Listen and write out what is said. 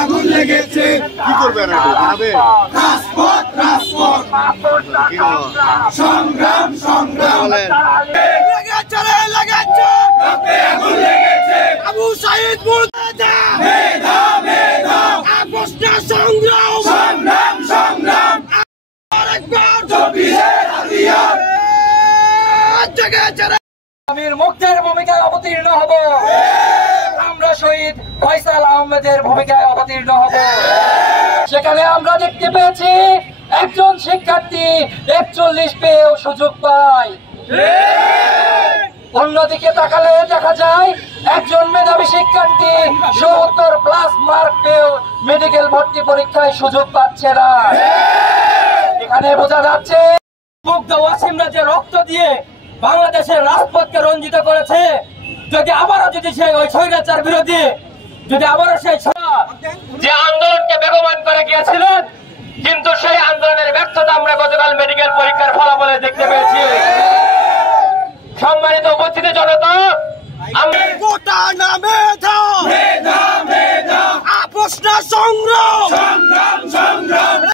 আগুন লেগেছে কি করবেন রাজপথ রাজপথ সংগ্রাম সংগ্রাম লেগেছে আগুন লেগেছে আবু সাঈদ মুর্তজা মেধা মেধা আপোষটা সংগ্রাম সংগ্রাম সংগ্রাম আরেকবার চব্বিশের হাতিয়ার আমির মুক্তির ভূমিকায় অবতীর্ণ হব আমরা শহীদ ফয়সাল আহমেদের ভূমিকায় অবতীর্ণ হব সেখানে আমরা দেখতে পেয়েছি একজন শিক্ষার্থী 41 পেয়েও সুযোগ পায় অন্যদিকে তাকালে দেখা যায় একজন মেধাবী শিক্ষার্থী 70+ মার্ক পেয়েও মেডিকেল ভর্তি পরীক্ষায় সুযোগ পাচ্ছে না এখানে বোঝা যাচ্ছে মুগ্ধ ওয়াসিমরা যে রক্ত দিয়ে বাংলাদেশের রাজপথকে রঞ্জিত করেছে যদি আবারও সেই ওই স্বৈরাচার বিরোধী যদি আবারও সেই যে আন্দোলনকে বেগবান করে গিয়েছিলেন কিন্তু সেই আন্দোলনের ব্যর্থতা আমরা গতকাল মেডিকেল পরীক্ষার ফলাফলে দেখতে পেয়েছি সম্মানিত উপস্থিতি জনতা গোটা না মেধা মেধা মেধা আপোষ না সংগ্রাম সংগ্রাম